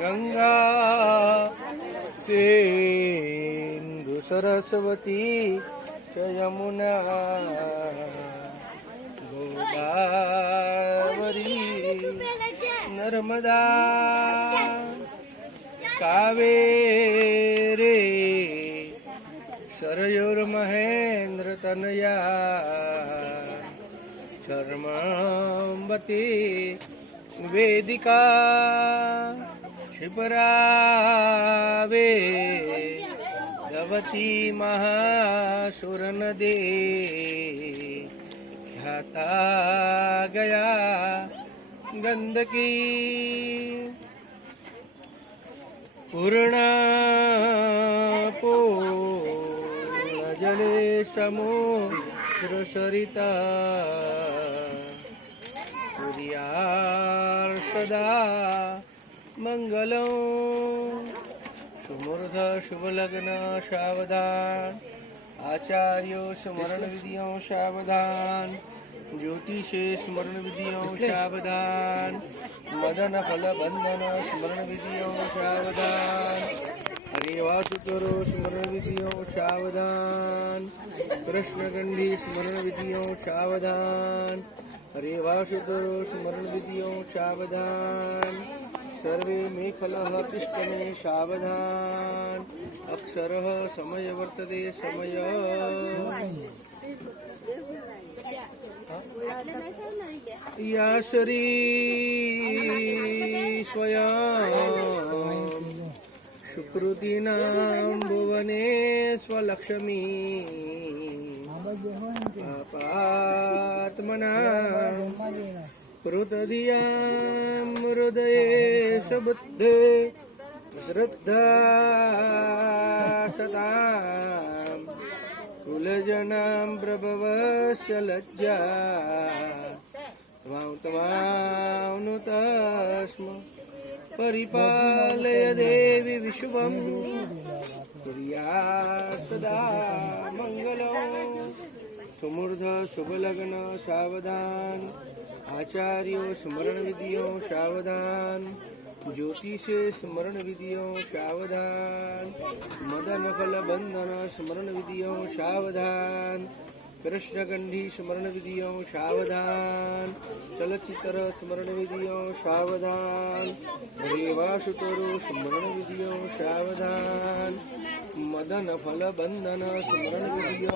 गंगा सिंधु सरस्वती यमुना गोदावरी नर्मदा कावेरी सरयोर्महेन्द्र तनया चर्मावती वेदिका क्षिपरावे गवती महासुर नदे ख्याता गया गंदकी पूर्ण जले समुद्र सरिता सूर्यार सदा मंगलम सुमूर्ध शुभ लग्न सावधान आचार्यो स्मरण विधियों सावधान ज्योतिषे स्मरण विधियों सावधान मदन फल बंधन स्मरण विधियों सावधान हरे वासुतरो स्मरण विधियों सावधान कृष्णगंधी स्मरण विधियों सावधान हरे वासुतरो स्मरण विधियों सावधान सर्वे मेखलः तिष्ठने सावधान अक्षरः समय वर्तते समय या श्री स्वयं सुकृतीनां भुवने स्वलक्ष्मी पापात्मनां हृदयां हृदये सबुद्धे श्रद्धा सतां कुलजनां प्रभवस्य लज्जा त्वां नु तस्म परिपालय देवी विश्वं कुर्यात् सदा मङ्गलं सुमूर्ध शुभलग्न सावधान आचार्यो स्मरण विधियों सावधान ज्योतिषे स्मरण विधियों सावधान मदन फल बंधन स्मरण विधियों सावधान कृष्णगंधी स्मरण विधियों सावधान चलचित्र स्मरण विधियों सावधान रेवासुतरो स्मरण विधियों सावधान मदन फल बंधन स्मरण विधियों